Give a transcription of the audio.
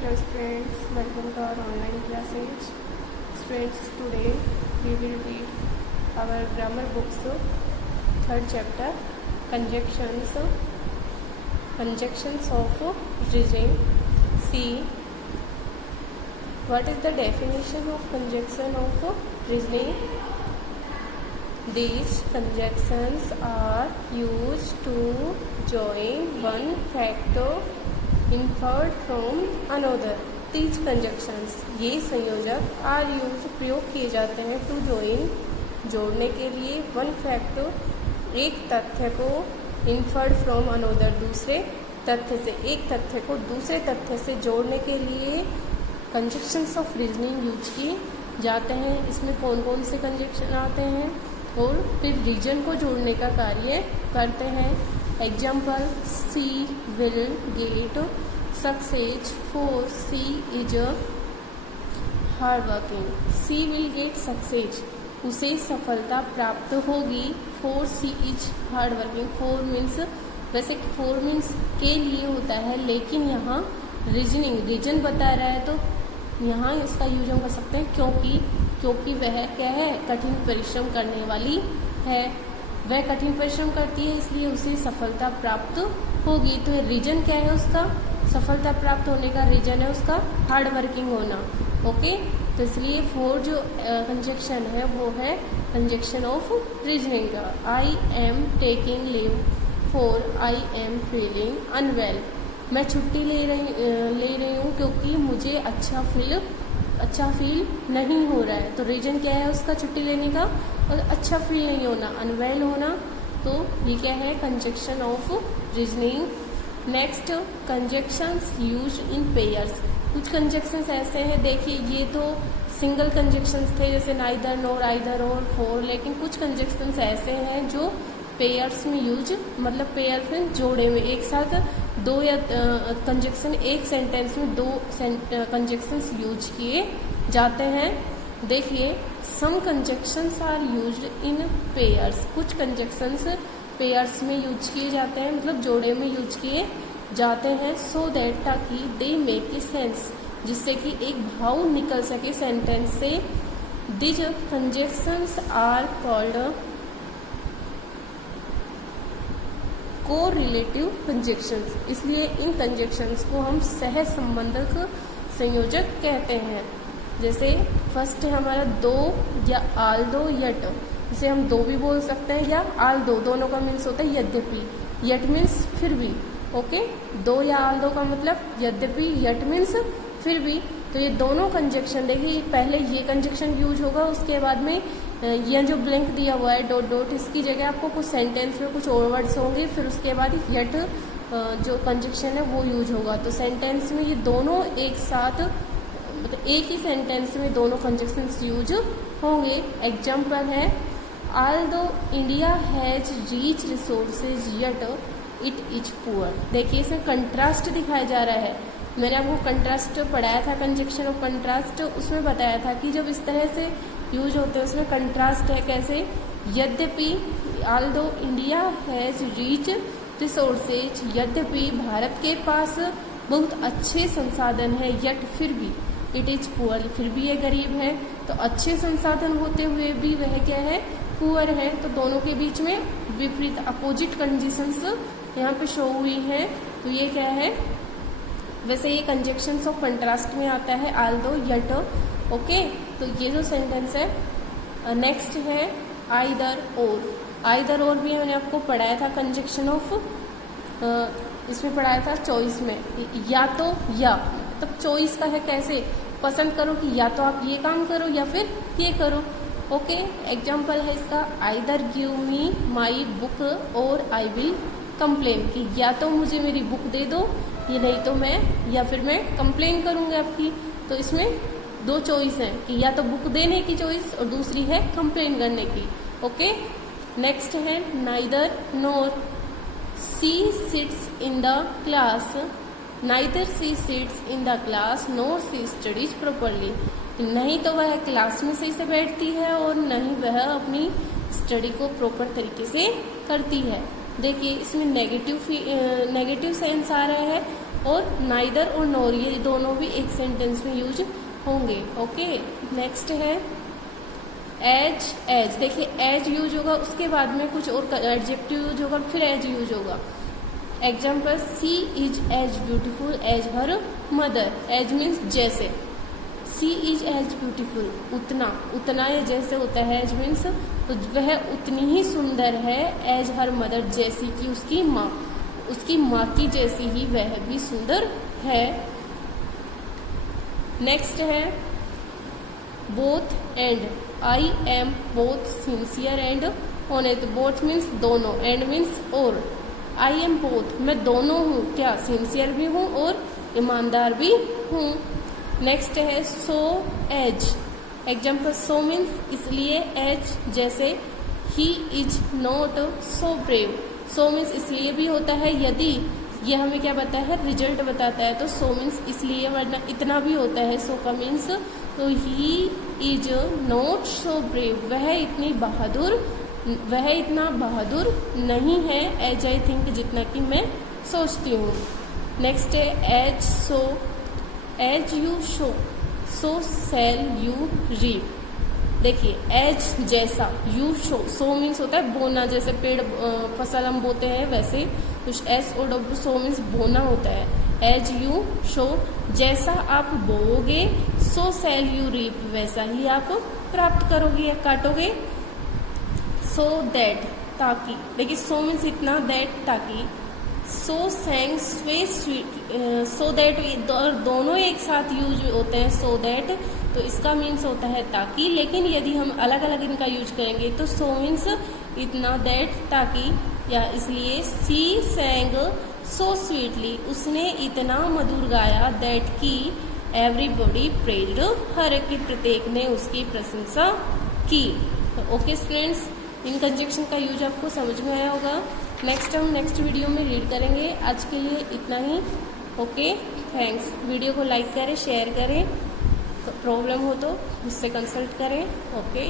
Hello students, welcome to our online classes. Students, today we will read our grammar books, third chapter, conjunctions of reasoning. See, what is the definition of conjunction of reasoning? These conjunctions are used to join one fact inferred from another. These conjunctions, ये संयोजक are used प्रयोग किए जाते हैं to join जोड़ने के लिए one fact एक तथ्य को inferred from another दूसरे तथ्य से, एक तथ्य को दूसरे तथ्य से जोड़ने के लिए conjunctions of reasoning यूज किए जाते हैं. इसमें कौन कौन से कंजक्शन आते हैं और फिर रीजन को जोड़ने का कार्य करते हैं. Example, she will get success for she is hard working. She will get success, उसे सफलता प्राप्त होगी. For she is hard working, for means, वैसे फोर मीन्स के लिए होता है, लेकिन यहाँ रीजन बता रहा है तो यहाँ इसका यूज हम कर सकते हैं क्योंकि वह क्या है, कठिन परिश्रम करने वाली है. वह कठिन परिश्रम करती है इसलिए उसे सफलता प्राप्त होगी. तो रीजन क्या है उसका, सफलता प्राप्त होने का रीजन है उसका हार्ड वर्किंग होना. ओके, तो इसलिए फोर जो कंजक्शन है वो है कंजक्शन ऑफ रीजनिंग का. I am taking leave for I am feeling unwell. मैं छुट्टी ले रही हूँ क्योंकि मुझे अच्छा फील नहीं हो रहा है. तो रीजन क्या है उसका छुट्टी लेने का, और अच्छा फील नहीं होना, अनवेल होना. तो ये क्या है, conjunction of reasoning. Next, conjunctions used in pairs. कुछ कंजक्शंस ऐसे हैं, देखिए ये तो सिंगल कंजक्शंस थे जैसे नाइदर, नोर, आइदर और फॉर, लेकिन कुछ कंजक्शंस ऐसे हैं जो पेयर्स में यूज, मतलब पेयर में जोड़े में एक साथ दो या कंजक्शन एक सेंटेंस में दो कंजक्शंस यूज किए जाते हैं. देखिए, some conjunctions are used in pairs. कुछ कंजक्शंस पेयर्स में यूज किए जाते हैं, मतलब जोड़े में यूज किए जाते हैं. सो दैट, ताकि दे मेक ए सेंस, जिससे कि एक भाव निकल सके सेंटेंस से. These conjunctions are called correlative conjunctions. इसलिए इन कंजक्शंस को हम सह संबंधक संयोजक कहते हैं. जैसे फर्स्ट है हमारा दो या आल दो यट. इसे हम दो भी बोल सकते हैं या आल दो, दोनों का मीन्स होता है यद्यपि. यट मीन्स फिर भी. ओके, दो या आल दो का मतलब यद्यपि, यट मीन्स फिर भी. तो ये दोनों कंजक्शन, देखिए पहले ये कंजक्शन यूज होगा, उसके बाद में यह जो ब्लैंक दिया हुआ है डॉट डॉट, इसकी जगह आपको कुछ सेंटेंस में कुछ और वर्ड्स होंगे, फिर उसके बाद यट जो कंजक्शन है वो यूज होगा. तो सेंटेंस में ये दोनों एक साथ, मतलब एक ही सेंटेंस में दोनों कंजक्शंस यूज होंगे. एग्जाम्पल है, although India has reach resources yet it is poor. देखिए इसमें कंट्रास्ट दिखाया जा रहा है. मैंने आपको कंट्रास्ट पढ़ाया था, कंजक्शन ऑफ कंट्रास्ट, उसमें बताया था कि जब इस तरह से यूज होते हैं उसमें कंट्रास्ट है. कैसे, यद्यपि, although India has reach resources, यद्यपि भारत के पास बहुत अच्छे संसाधन है, यट फिर भी, इट इज पुअर, फिर भी ये गरीब है. तो अच्छे संसाधन होते हुए भी वह क्या है, पुअर है. तो दोनों के बीच में विपरीत अपोजिट कंडीशंस यहाँ पे शो हुई हैं. तो ये क्या है, वैसे ये कंजक्शंस ऑफ कंट्रास्ट में आता है ऑल्दो, यट. ओके, तो ये जो सेंटेंस है. नेक्स्ट है आइदर और. आइदर और भी मैंने आपको पढ़ाया था कंजक्शन ऑफ, इसमें पढ़ाया था चॉइस में, या तो या, तब चॉइस का है कैसे, पसंद करो कि या तो आप ये काम करो या फिर ये करो. ओके, एग्जाम्पल है इसका, either give me my book और आई विल कंप्लेन. कि या तो मुझे मेरी बुक दे दो, ये नहीं तो मैं, या फिर मैं कंप्लेन करूँगी आपकी. तो इसमें दो चॉइस हैं कि या तो बुक देने की चॉइस और दूसरी है कंप्लेन करने की. ओके, नेक्स्ट है neither nor. She sits in the class, neither she sits in the class nor she studies properly. नहीं तो वह क्लास में सही से बैठती है और नहीं वह अपनी स्टडी को प्रॉपर तरीके से करती है. देखिए इसमें नेगेटिव सेंस आ रहा है और नाइदर और नॉर ये दोनों भी एक सेंटेंस में यूज होंगे। ओके, नेक्स्ट है एज। एज देखिए एज यूज होगा, उसके बाद में कुछ और एडजेक्टिव यूज होगा, फिर एज यूज होगा। Example, she is as beautiful as her mother. As means जैसे, सी इज एज ब्यूटीफुल उतना, उतना ये जैसे होता है, एज मीन्स तो वह उतनी ही सुंदर है एज हर मदर, जैसी कि उसकी माँ की जैसी ही वह भी सुंदर है। नेक्स्ट है both and. I am both sincere and honest. Both means दोनों, एंड मीन्स और। आई एम बोथ मैं दोनों हूँ, क्या सिंसियर भी हूँ और ईमानदार भी हूँ। नेक्स्ट है so as. Example, so means इसलिए, एज जैसे, he is not so brave. So means इसलिए भी होता है यदि ये हमें क्या बताता है, रिजल्ट बताता है, तो सो मीन्स इसलिए, वरना इतना भी होता है सो का मीन्स। तो ही इज नॉट सो ब्रेव, वह इतना बहादुर नहीं है, एज आई थिंक जितना कि मैं सोचती हूँ। नेक्स्ट है as so. As you sow so shall you reap. देखिए एज जैसा, यू शो, सो मीन्स होता है बोना, जैसे पेड़ फसल हम बोते हैं वैसे, तो S O W so means बोना होता है। एज यू शो जैसा आप बोओगे, सो सेल यू रीप वैसा ही आप प्राप्त करोगे या काटोगे। सो दैट ताकि, देखिए सो मीन्स इतना, दैट ताकि। सो सैंग स्वे स्वीट, सो दैट दोनों एक साथ यूज होते हैं, सो दैट, तो इसका मीन्स होता है ताकि। लेकिन यदि हम अलग अलग इनका यूज करेंगे तो सो मीन्स इतना, दैट ताकि या इसलिए। सी सैंग सो स्वीटली उसने इतना मधुर गाया, दैट की एवरीबॉडी प्रेज्ड हर एक, प्रत्येक ने उसकी प्रशंसा की। तो ओके स्टूडेंट्स, इन कंजक्शन का यूज आपको समझ में आया होगा। नेक्स्ट हम नेक्स्ट वीडियो में रीड करेंगे। आज के लिए इतना ही। Okay, thanks. वीडियो को लाइक करें, शेयर करें, प्रॉब्लम हो तो मुझसे कंसल्ट करें। ओके।